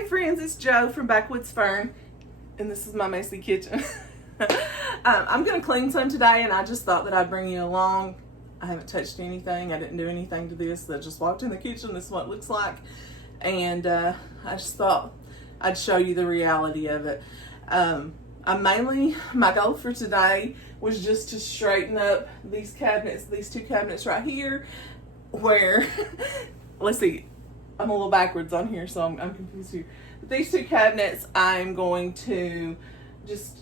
Hey friends, it's Joe from Backwoods Fern, and this is my messy kitchen. I'm going to clean some today, and I just thought that I'd bring you along. I haven't touched anything. I didn't do anything to this. I just walked in the kitchen. This is what it looks like. And I just thought I'd show you the reality of it. My goal for today was just to straighten up these cabinets, these two cabinets right here, where, let's see, I'm a little backwards on here, so I'm confused here. But these two cabinets, I'm going to just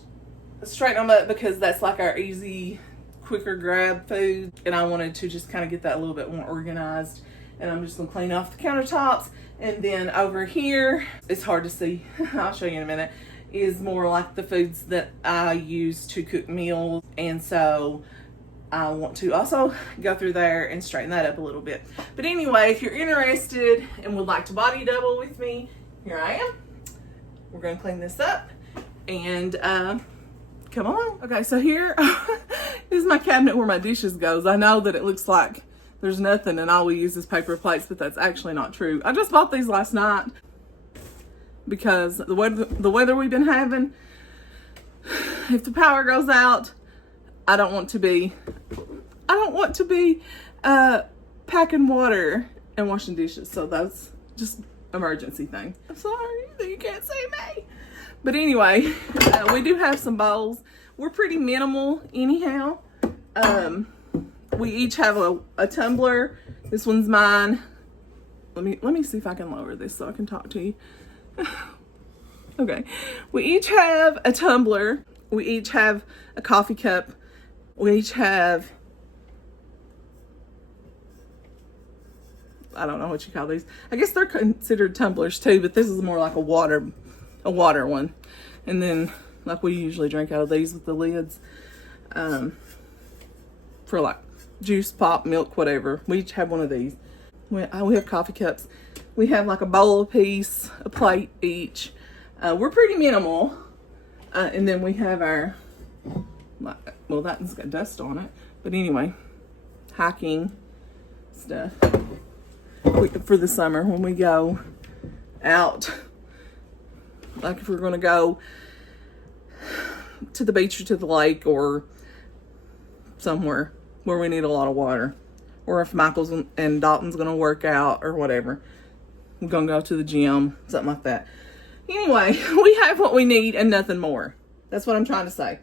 straighten them up because that's like our easy, quicker grab food. And I wanted to just kind of get that a little bit more organized. And I'm just going to clean off the countertops. And then over here, it's hard to see, I'll show you in a minute, is more like the foods that I use to cook meals. And so I want to also go through there and straighten that up a little bit. But anyway, if you're interested and would like to body double with me, here I am. We're going to clean this up and come along. Okay, so here is my cabinet where my dishes goes. I know that it looks like there's nothing and all we use is paper plates, but that's actually not true. I just bought these last night because the weather we've been having, if the power goes out, I don't want to be packing water and washing dishes. So that's just emergency thing. I'm sorry that you can't see me. But anyway, we do have some bowls. We're pretty minimal anyhow. We each have a tumbler. This one's mine. Let me see if I can lower this so I can talk to you. Okay. We each have a tumbler. We each have a coffee cup. We each have, I don't know what you call these. I guess they're considered tumblers too, but this is more like a water one. And then like we usually drink out of these with the lids for like juice, pop, milk, whatever. We each have one of these. We have coffee cups. We have like a bowl apiece, a plate each. We're pretty minimal. And then we have our, well, that's got dust on it. But anyway, hiking stuff for the summer when we go out. Like if we're going to go to the beach or to the lake or somewhere where we need a lot of water. Or if Michael's and Dalton's going to work out or whatever. We're going to go to the gym, something like that. Anyway, we have what we need and nothing more. That's what I'm trying to say.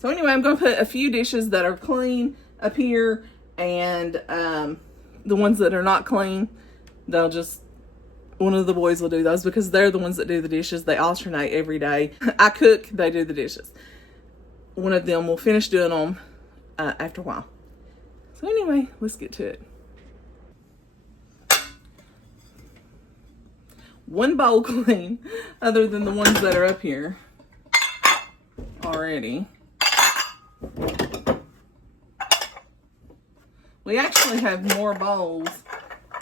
So anyway, I'm going to put a few dishes that are clean up here, and the ones that are not clean, one of the boys will do those because they're the ones that do the dishes. They alternate every day. I cook, they do the dishes. One of them will finish doing them after a while. So anyway, let's get to it. One bowl clean, other than the ones that are up here already. We actually have more bowls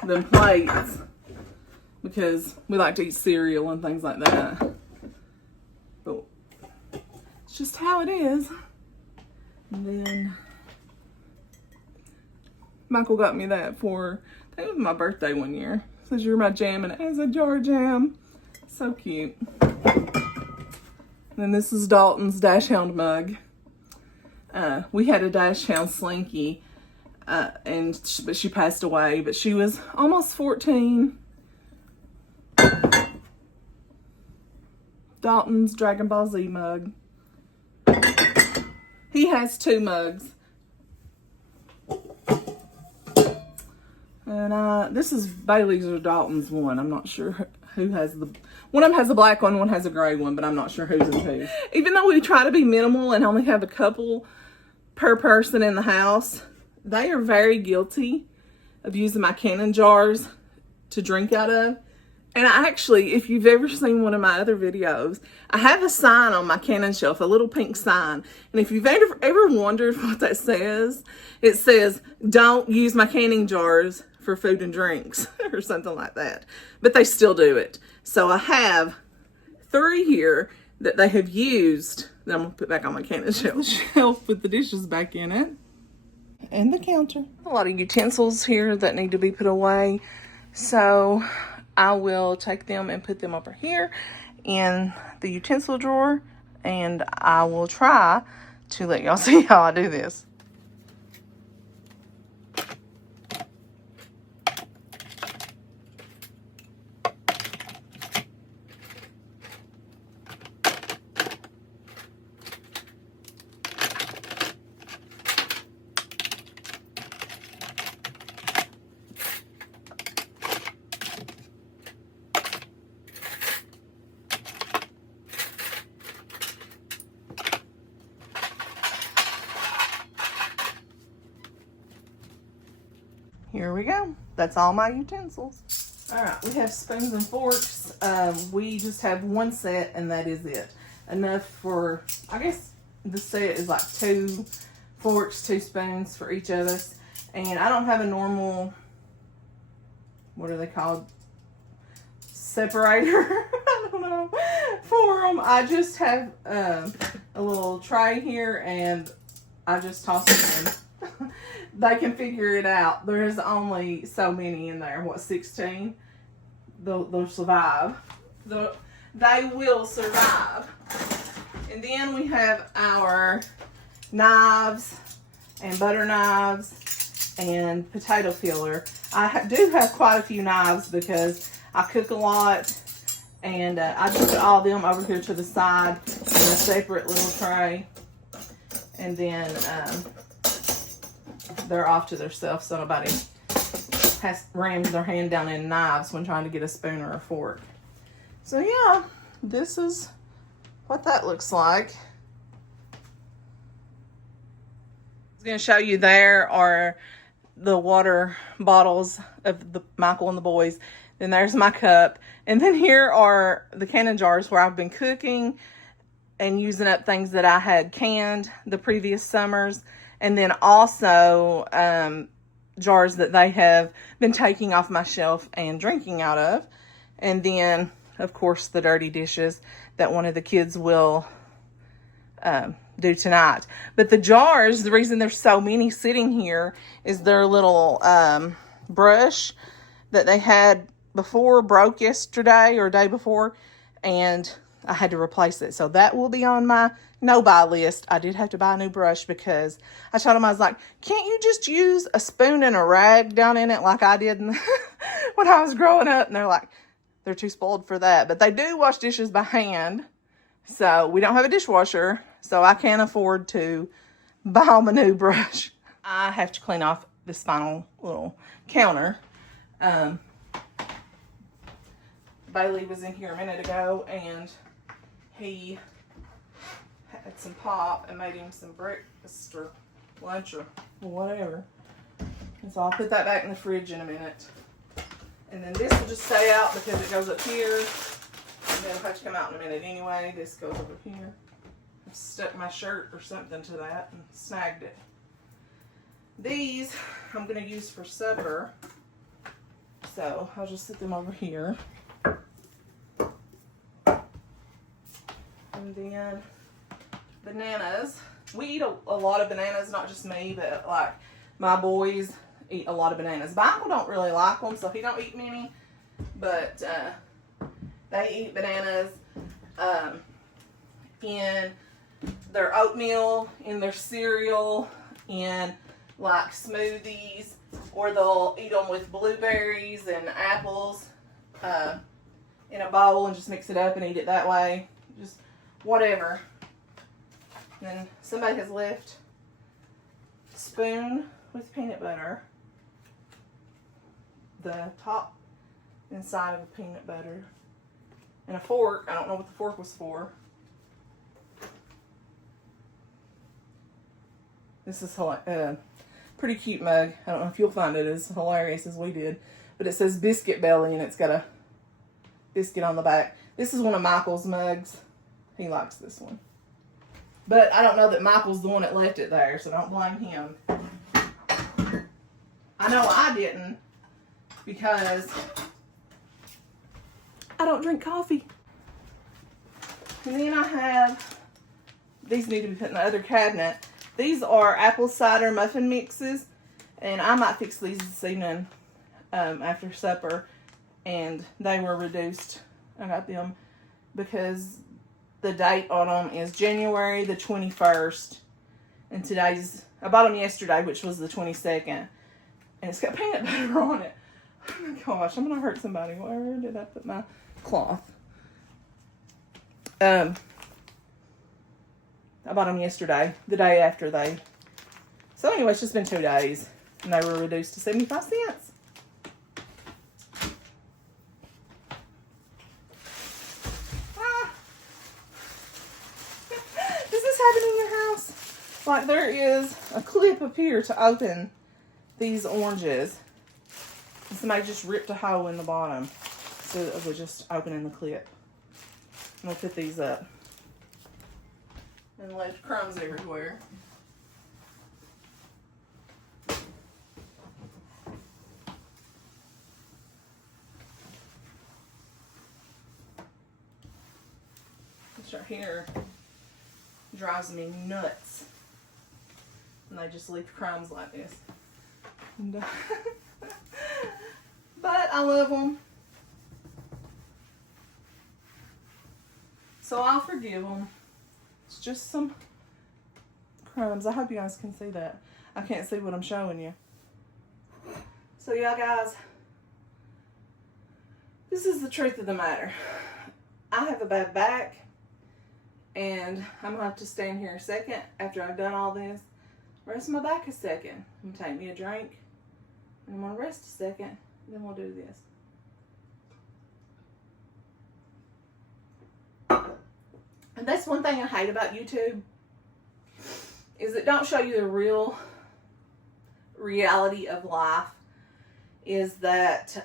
than plates because we like to eat cereal and things like that. But it's just how it is. And then Michael got me that for, I think it was my birthday one year. It says you're my jam, and it has a jar of jam. So cute. And then this is Dalton's Dash Hound mug. We had a Dash Hound Slinky, but she passed away. But she was almost 14. Dalton's Dragon Ball Z mug. He has two mugs. And this is Bailey's or Dalton's one. I'm not sure who has one of them has a black one has a gray one, but I'm not sure who's in who. Even though we try to be minimal and only have a couple per person in the house, they are very guilty of using my canning jars to drink out of. And actually, if you've ever seen one of my other videos, I have a sign on my canning shelf, a little pink sign. And if you've ever wondered what that says, it says, "Don't use my canning jars for food and drinks," or something like that. But they still do it. So I have 3 here that they have used that I'm going to put back on my canning shelf. The shelf with the dishes back in it. And the counter. A lot of utensils here that need to be put away. So I will take them and put them over here in the utensil drawer, and I will try to let y'all see how I do this. Here we go. That's all my utensils. All right, we have spoons and forks. We just have one set, and that is it. Enough for, I guess the set is like 2 forks, 2 spoons for each of us. And I don't have a normal, what are they called? Separator. I don't know. For them, I just have a little tray here, and I just toss them in. They can figure it out. There's only so many in there. What, 16? They'll survive. They will survive. And then we have our knives and butter knives and potato peeler. I do have quite a few knives because I cook a lot, and I just put all them over here to the side in a separate little tray. And then they're off to themselves, so nobody rams their hand down in knives when trying to get a spoon or a fork. So yeah, this is what that looks like. I was going to show you, there are the water bottles of Michael and the boys. Then there's my cup. And then here are the canning jars where I've been cooking and using up things that I had canned the previous summers. And then also jars that they have been taking off my shelf and drinking out of. And then, of course, the dirty dishes that one of the kids will do tonight. But the jars, the reason there's so many sitting here is their little brush that they had before broke yesterday or day before, and I had to replace it. So that will be on my no-buy list. I did have to buy a new brush because I told them, I was like, can't you just use a spoon and a rag down in it like I did when I was growing up? And they're like, they're too spoiled for that. But they do wash dishes by hand. So we don't have a dishwasher, so I can't afford to buy them a new brush. I have to clean off this final little counter. Bailey was in here a minute ago, and he had some pop and made him some breakfast or lunch or whatever. And so I'll put that back in the fridge in a minute. And then this will just stay out because it goes up here. And then it'll have to come out in a minute anyway. This goes over here. I stuck my shirt or something to that and snagged it. These I'm going to use for supper. So I'll just set them over here. And then bananas. We eat a lot of bananas, not just me, but like my boys eat a lot of bananas. Michael don't really like them, so he don't eat many. But they eat bananas in their oatmeal, in their cereal, in like smoothies, or they'll eat them with blueberries and apples in a bowl and just mix it up and eat it that way. Just whatever. And then somebody has left a spoon with peanut butter, the top inside of the peanut butter, and a fork. I don't know what the fork was for. This is pretty cute mug. I don't know if you'll find it as hilarious as we did, but it says Biscuit Belly, and it's got a biscuit on the back. This is one of Michael's mugs. He likes this one. But I don't know that Michael's the one that left it there, so don't blame him. I know I didn't, because I don't drink coffee. And then I have, these need to be put in the other cabinet. These are apple cider muffin mixes, and I might fix these this evening after supper and they were reduced. I got them because the date on them is January the 21st, and I bought them yesterday, which was the 22nd, and it's got peanut butter on it. Oh my gosh, I'm gonna hurt somebody. Where did I put my cloth? I bought them yesterday, the day after they. So anyway, it's just been 2 days, and they were reduced to 75 cents. Does this happen in your house? Like, there is a clip up here to open these oranges. And somebody just ripped a hole in the bottom, so it was just opening the clip. I'm gonna put these up and left crumbs everywhere. This right here drives me nuts, and they just leave crumbs like this. And, but I love them, so I'll forgive them. It's just some crumbs. I hope you guys can see that. I can't see what I'm showing you. So yeah, guys, this is the truth of the matter. I have a bad back, and I'm gonna have to stand here a second after I've done all this. Rest my back a second. I'm gonna take me a drink, and I'm gonna rest a second, then we'll do this. And that's one thing I hate about YouTube, is it don't show you the real reality of life. Is that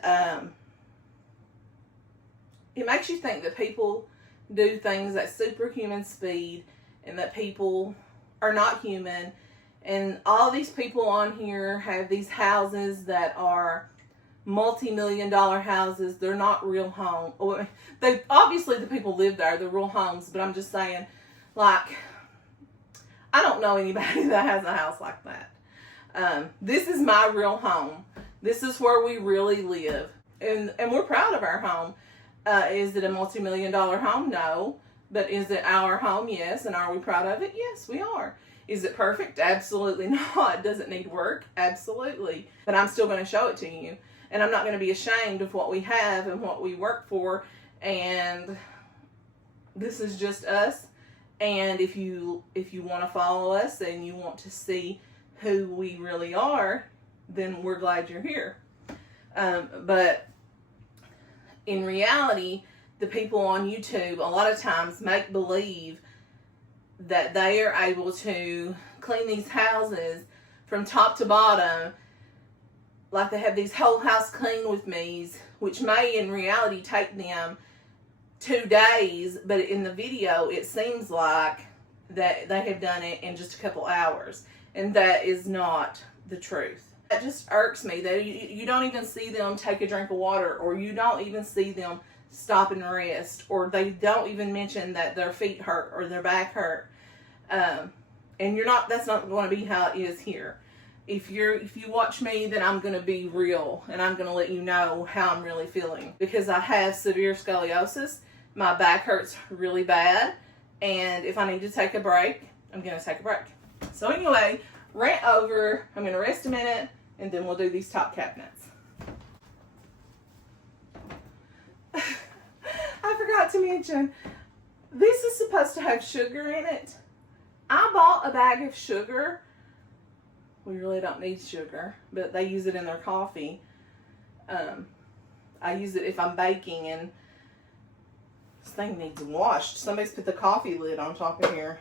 it makes you think that people do things at superhuman speed, and that people are not human. And all these people on here have these houses that are multi-million-dollar houses. They're not real homes. They obviously, the people live there, they're real homes, but I'm just saying, like, I don't know anybody that has a house like that. This is my real home. This is where we really live, and we're proud of our home. Is it a multi-million-dollar home? No. But is it our home? Yes. And are we proud of it? Yes, we are. Is it perfect? Absolutely not. Does it need work? Absolutely. But I'm still going to show it to you. And I'm not going to be ashamed of what we have and what we work for. And this is just us. And if you want to follow us and you want to see who we really are, then we're glad you're here. But in reality, the people on YouTube a lot of times make believe that they are able to clean these houses from top to bottom, like they have these whole house clean with me's, which may in reality take them 2 days, but in the video it seems like that they have done it in just a couple hours, and that is not the truth. That just irks me that you don't even see them take a drink of water, or you don't even see them stop and rest, or they don't even mention that their feet hurt or their back hurt. And that's not going to be how it is here. If you watch me, then I'm going to be real, and I'm going to let you know how I'm really feeling, because I have severe scoliosis. My back hurts really bad, and if I need to take a break, I'm going to take a break. So anyway, rant over. I'm going to rest a minute, and then we'll do these top cabinets. I forgot to mention, this is supposed to have sugar in it. I bought a bag of sugar. We really don't need sugar, but they use it in their coffee. I use it if I'm baking, and this thing needs washed. Somebody's put the coffee lid on top of here,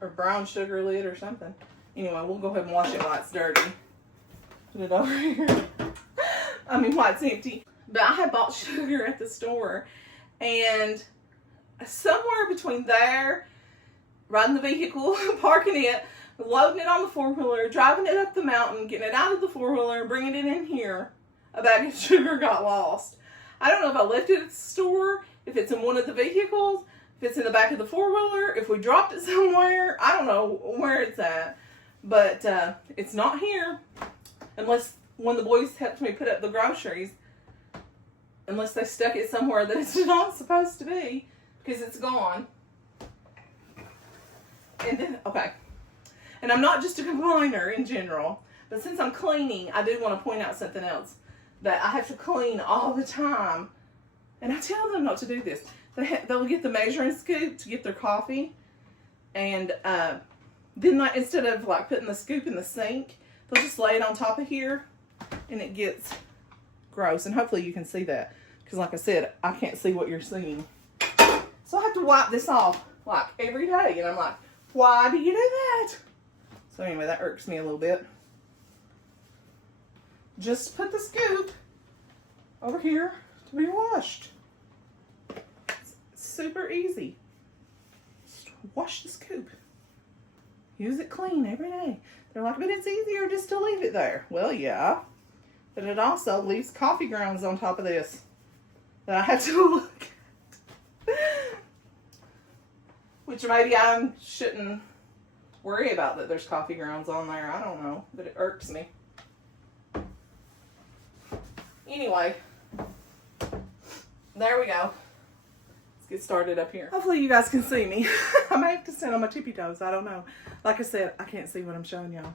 or brown sugar lid or something. Anyway, we'll go ahead and wash it while it's dirty. Put it over here. While it's empty. But I had bought sugar at the store, and somewhere between there, riding the vehicle, parking it, loading it on the four-wheeler, driving it up the mountain, getting it out of the four-wheeler, bringing it in here, a bag of sugar got lost. I don't know if I left it at the store, if it's in one of the vehicles, if it's in the back of the four-wheeler, if we dropped it somewhere. I don't know where it's at, but it's not here, unless one of the boys helped me put up the groceries. unless they stuck it somewhere that it's not supposed to be, because it's gone. And then, okay. And I'm not just a complainer in general, but since I'm cleaning, I do want to point out something else that I have to clean all the time. And I tell them not to do this. They'll get the measuring scoop to get their coffee, and then like, instead of like putting the scoop in the sink, they'll just lay it on top of here, and it gets gross. And hopefully you can see that, because like I said, I can't see what you're seeing. So I have to wipe this off like every day, and I'm like, why do you do that? So anyway, that irks me a little bit. Just put the scoop over here to be washed. It's super easy. Just wash the scoop. Use it clean every day. They're like, but it's easier just to leave it there. Well, yeah. But it also leaves coffee grounds on top of this that I have to look at. Which maybe I shouldn't worry about that there's coffee grounds on there. I don't know. But it irks me. Anyway, there we go. Let's get started up here. Hopefully you guys can see me. I may have to stand on my tippy toes. I don't know. Like I said, I can't see what I'm showing y'all.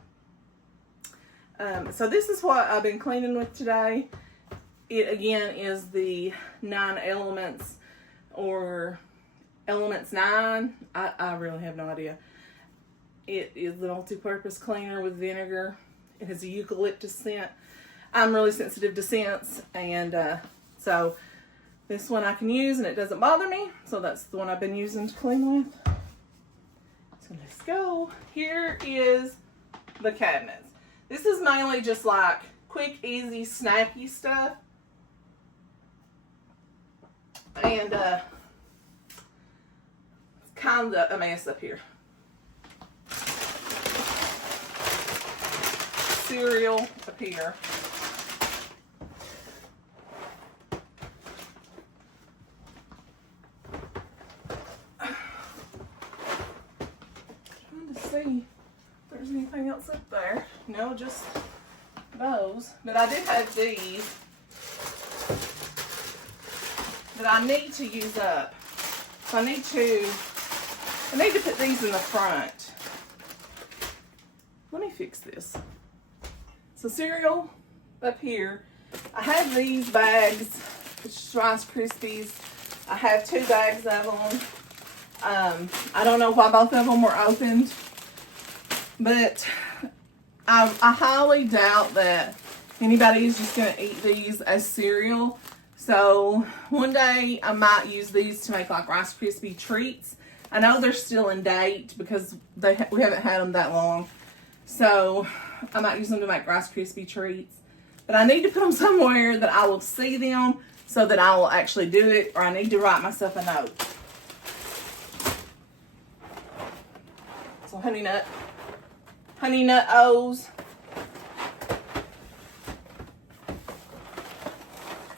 So this is what I've been cleaning with today. It again is the 9 Elements, or Elements 9. I really have no idea. It is the multi-purpose cleaner with vinegar. It has a eucalyptus scent. I'm really sensitive to scents, and so this one I can use and it doesn't bother me. So that's the one I've been using to clean with. So let's go. Here is the cabinets. This is mainly just like quick, easy, snacky stuff. And it's kind of a mess up here. Cereal up here. See if there's anything else up there. No, just those. But I do have these that I need to use up. So I need to put these in the front. Let me fix this. So cereal up here. I have these bags, it's Rice Krispies. I have 2 bags of them. I don't know why both of them were opened. But I highly doubt that anybody is just going to eat these as cereal. So one day I might use these to make like Rice Krispie treats. I know they're still in date because we haven't had them that long. So I might use them to make Rice Krispie treats. But I need to put them somewhere that I will see them so that I will actually do it, or I need to write myself a note. So Honey Nut O's,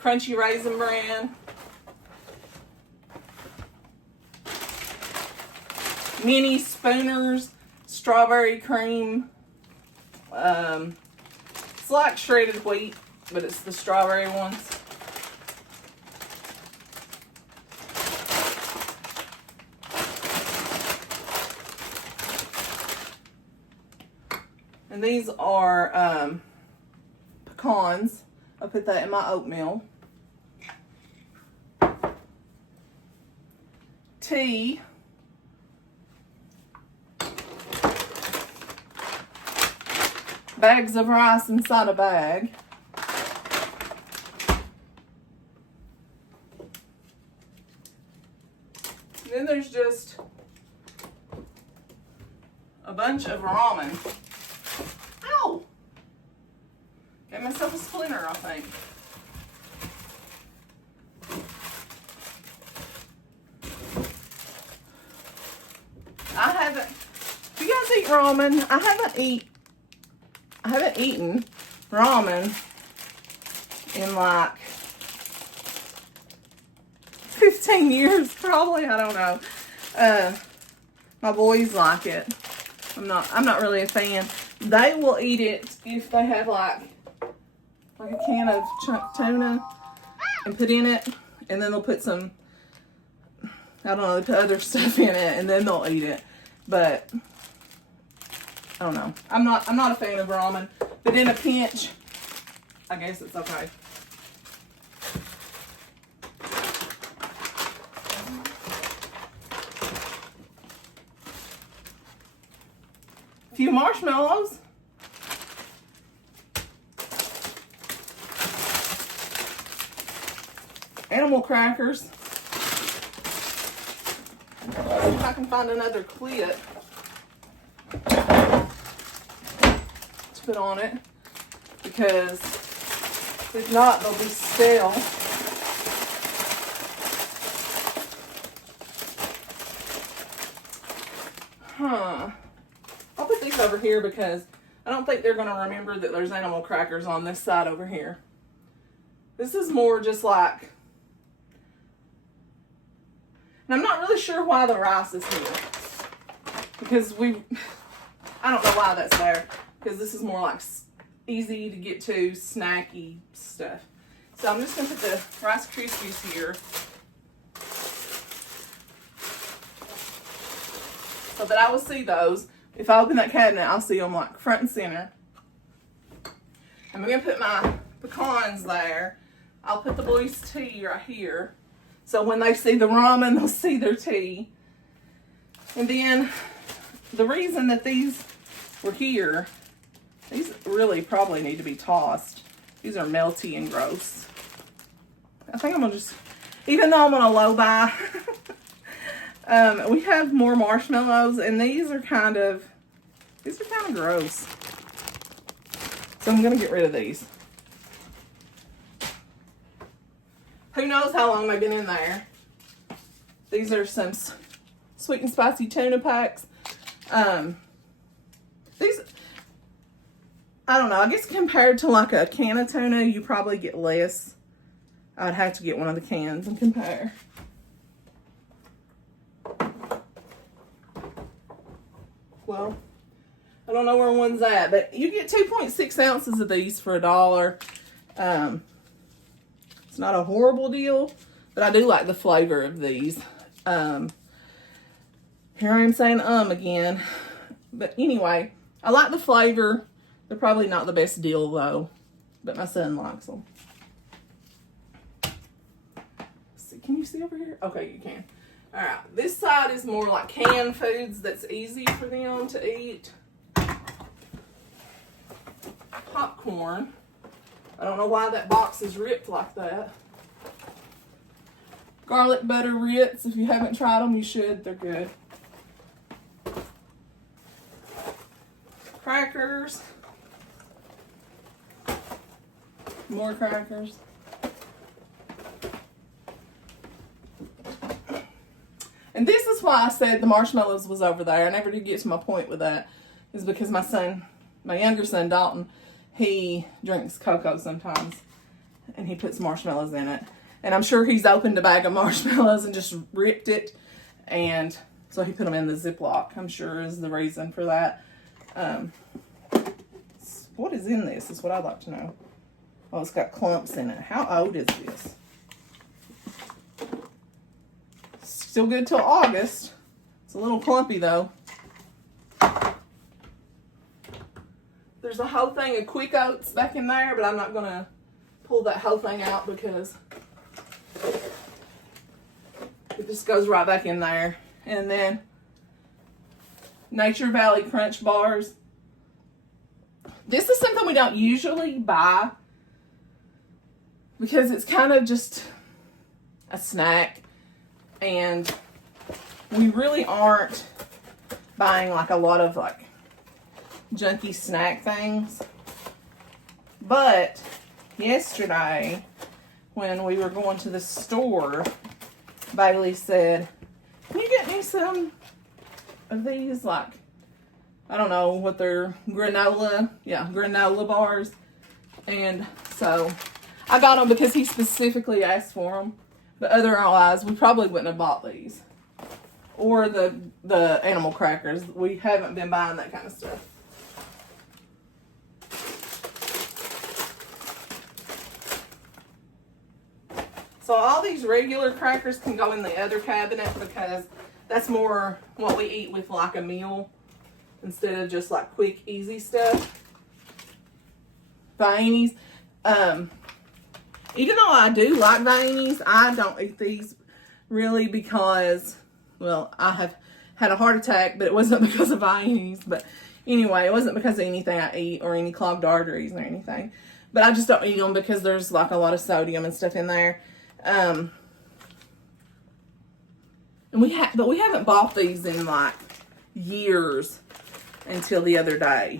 Crunchy Raisin Bran, Mini Spooners, Strawberry Cream. It's like shredded wheat, but it's the strawberry ones. And these are pecans. I put that in my oatmeal. Tea. Bags of rice inside a bag. And then there's just a bunch of ramen. Ow! Got myself a splinter, I think. I haven't. Do you guys eat ramen? I haven't eaten ramen in like 15 years, probably. I don't know. My boys like it. I'm not really a fan. They will eat it if they have like a can of tuna and put in it, and then they'll put some, I don't know, they put other stuff in it, and then they'll eat it. But I don't know. I'm not a fan of ramen, but in a pinch, I guess it's okay. A few marshmallows. Animal crackers. See if I can find another clip to put on it, because if not, they'll be stale. I'll put these over here because I don't think they're going to remember that there's animal crackers on this side over here. This is more just like, and I'm not really sure why the rice is here, because I don't know why that's there, because this is more like easy to get to, snacky stuff. So I'm just going to put the Rice Krispies here, so that I will see those. If I open that cabinet, I'll see them like front and center. I'm going to put my pecans there. I'll put the boys' tea right here. So when they see the ramen, they'll see their tea. And then the reason that these were here, these really probably need to be tossed. These are melty and gross. I think I'm gonna just, even though I'm gonna low buy, we have more marshmallows, and these are kind of gross. So I'm gonna get rid of these. Who knows how long they've been in there. These are some sweet and spicy tuna packs. These, I don't know, I guess compared to like a can of tuna, you probably get less. I'd have to get one of the cans and compare. Well, I don't know where one's at, but you get 2.6 ounces of these for $1. It's not a horrible deal, but I do like the flavor of these. Here I am saying again. But anyway, I like the flavor. They're probably not the best deal though, but my son likes them. See, can you see over here? Okay, you can. All right, this side is more like canned foods that's easy for them to eat. Popcorn. I don't know why that box is ripped like that. Garlic butter Ritz. If you haven't tried them, you should. They're good. Crackers. More crackers. And this is why I said the marshmallows was over there. I never did get to my point with that. Is because my son, my younger son, Dalton, he drinks cocoa sometimes, and he puts marshmallows in it. And I'm sure he's opened a bag of marshmallows and just ripped it, and so he put them in the Ziploc, I'm sure is the reason for that. What is in this is what I'd like to know. Oh, it's got clumps in it. How old is this? Still good till August. It's a little clumpy though. There's a whole thing of Quick Oats back in there, but I'm not going to pull that whole thing out because it just goes right back in there. And then Nature Valley Crunch Bars. This is something we don't usually buy because it's kind of just a snack, and we really aren't buying like a lot of like junky snack things. But yesterday when we were going to the store, Bailey said, "Can you get me some of these, like, I don't know what they're, granola bars?" And so I got them because he specifically asked for them. But otherwise, we probably wouldn't have bought these. Or the animal crackers. We haven't been buying that kind of stuff. So all these regular crackers can go in the other cabinet because that's more what we eat with like a meal instead of just like quick, easy stuff. Viennies. Even though I do like Viennies, I don't eat these really because, well, I have had a heart attack, but it wasn't because of Viennies. But anyway, it wasn't because of anything I eat or any clogged arteries or anything. But I just don't eat them because there's like a lot of sodium and stuff in there. And but we haven't bought these in like years until the other day.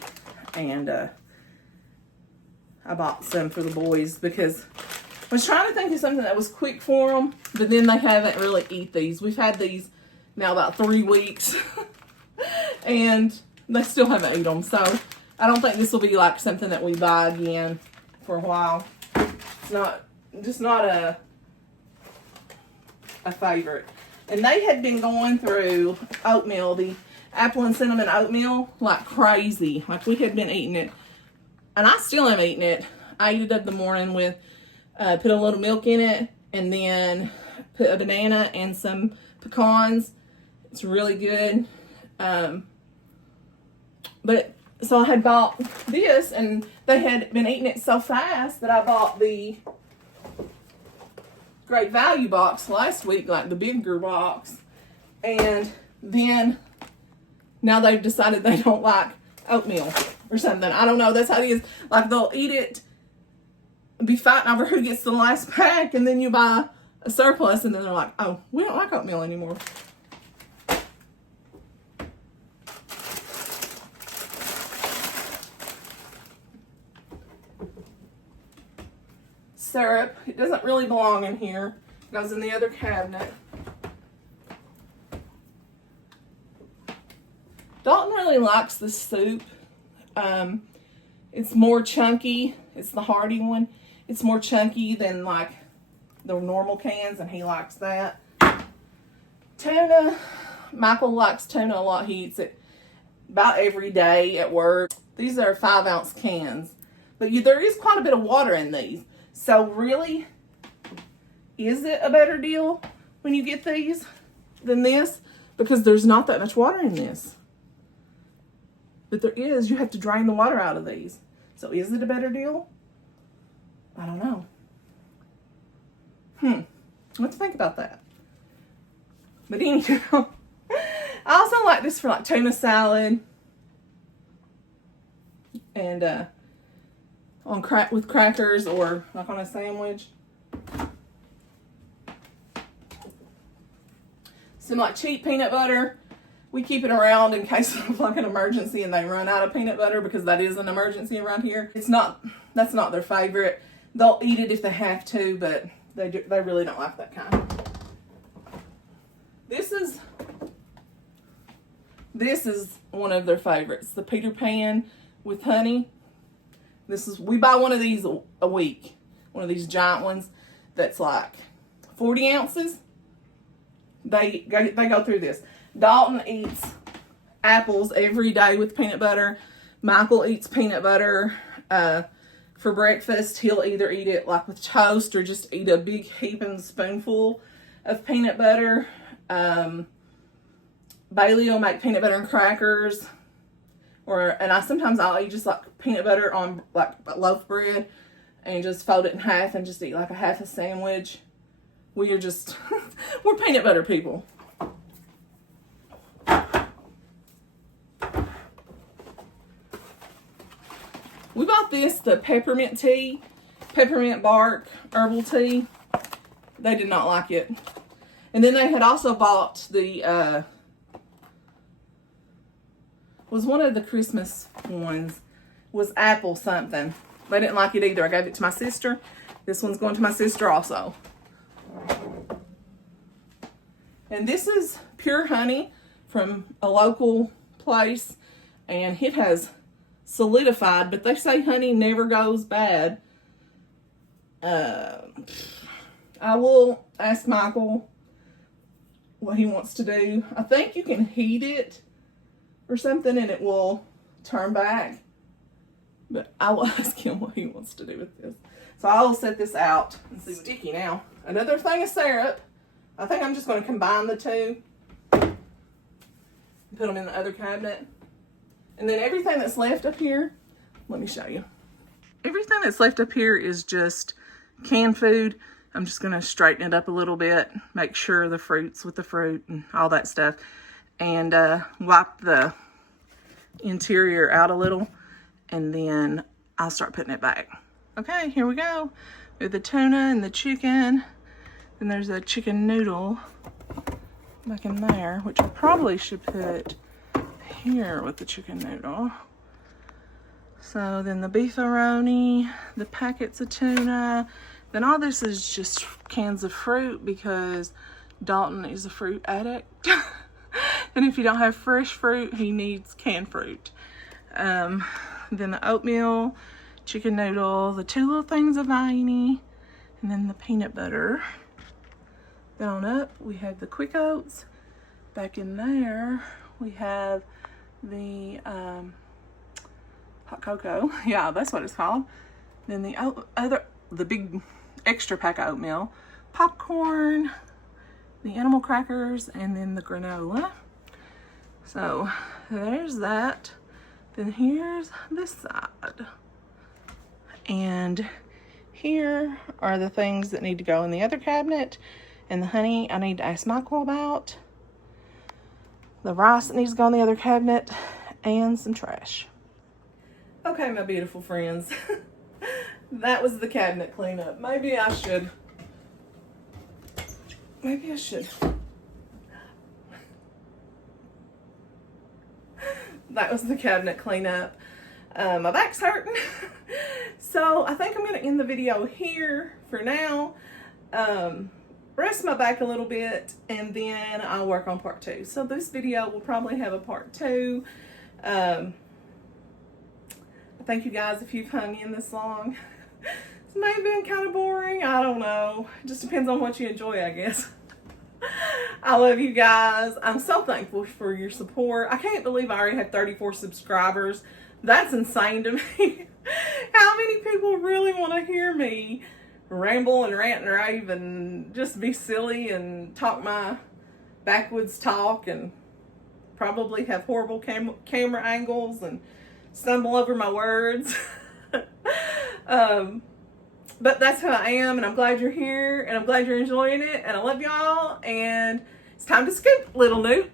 And I bought some for the boys because I was trying to think of something that was quick for them, but then they haven't really eat these. We've had these now about 3 weeks and they still haven't eaten them. So I don't think this will be like something that we buy again for a while. It's just not a favorite. And they had been going through oatmeal, the apple and cinnamon oatmeal, like crazy. Like we had been eating it. And I still am eating it. I eat it up the morning with, put a little milk in it, and then put a banana and some pecans. It's really good. But, so I had bought this, and they had been eating it so fast that I bought the Great Value box last week, like the bigger box. And then, now they've decided they don't like oatmeal or something. I don't know. That's how it is. Like they'll eat it, be fighting over who gets the last pack, and then you buy a surplus, and then they're like, oh, we don't like oatmeal anymore. Syrup. It doesn't really belong in here. It goes in the other cabinet. Dalton really likes the soup. It's more chunky. It's the hearty one. It's more chunky than like the normal cans, and he likes that. Tuna. Michael likes tuna a lot. He eats it about every day at work. These are 5-ounce cans, but there is quite a bit of water in these. So really, is it a better deal when you get these than this? Because there's not that much water in this. But there is. You have to drain the water out of these. So is it a better deal? I don't know. Let's think about that. But anyhow, I also like this for like tuna salad and with crackers or like on a sandwich. Some like cheap peanut butter. We keep it around in case of like an emergency and they run out of peanut butter, because that is an emergency around here. That's not their favorite. They'll eat it if they have to, but they really don't like that kind. This is one of their favorites, the Peter Pan with honey. We buy one of these a week, one of these giant ones that's like 40 ounces. They go through this. Dalton eats apples every day with peanut butter. Michael eats peanut butter for breakfast. He'll either eat it like with toast or just eat a big heaping spoonful of peanut butter. Bailey will make peanut butter and crackers. And sometimes I'll eat just like peanut butter on like loaf bread and just fold it in half and just eat like a half a sandwich. We are just, we're peanut butter people. We bought the peppermint tea, peppermint bark herbal tea. They did not like it. And then they had also bought was one of the Christmas ones, was apple something. They didn't like it either. I gave it to my sister. This one's going to my sister also. And this is pure honey from a local place, and it has solidified, but they say honey never goes bad. I will ask Michael what he wants to do. I think you can heat it or something and it will turn back, but I will ask him what he wants to do with this. So I'll set this out. It's sticky now. Another thing of syrup. I think I'm just going to combine the two. Put them in the other cabinet. And then everything that's left up here, let me show you. Everything that's left up here is just canned food. I'm just going to straighten it up a little bit, make sure the fruit's with the fruit and all that stuff, and wipe the interior out a little, and then I'll start putting it back. Okay, here we go. With the tuna and the chicken. Then there's a chicken noodle back in there, which I probably should put here with the chicken noodle. So then the beefaroni, the packets of tuna. Then all this is just cans of fruit because Dalton is a fruit addict. And if you don't have fresh fruit, he needs canned fruit. Then the oatmeal, chicken noodle, the two little things of viney, and then the peanut butter. Then on up, we have the quick oats. Back in there, we have the hot cocoa. Yeah, that's what it's called. Then the big extra pack of oatmeal, popcorn, the animal crackers, and then the granola. So there's that. Then here's this side. And here are the things that need to go in the other cabinet. And the honey I need to ask Michael about. The rice that needs to go in the other cabinet. And some trash. Okay, my beautiful friends. That was the cabinet cleanup. Maybe I should. That was the cabinet cleanup. My back's hurting. So I think I'm going to end the video here for now. Rest my back a little bit, and then I'll work on part 2. So this video will probably have a part 2. Thank you guys if you've hung in this long. This may have been kind of boring. I don't know. It just depends on what you enjoy, I guess. I love you guys. I'm so thankful for your support. I can't believe I already have 34 subscribers. That's insane to me. How many people really want to hear me ramble and rant and rave and just be silly and talk my backwoods talk and probably have horrible camera angles and stumble over my words. But that's who I am, and I'm glad you're here, and I'm glad you're enjoying it, and I love y'all, and it's time to scoop, little Newt.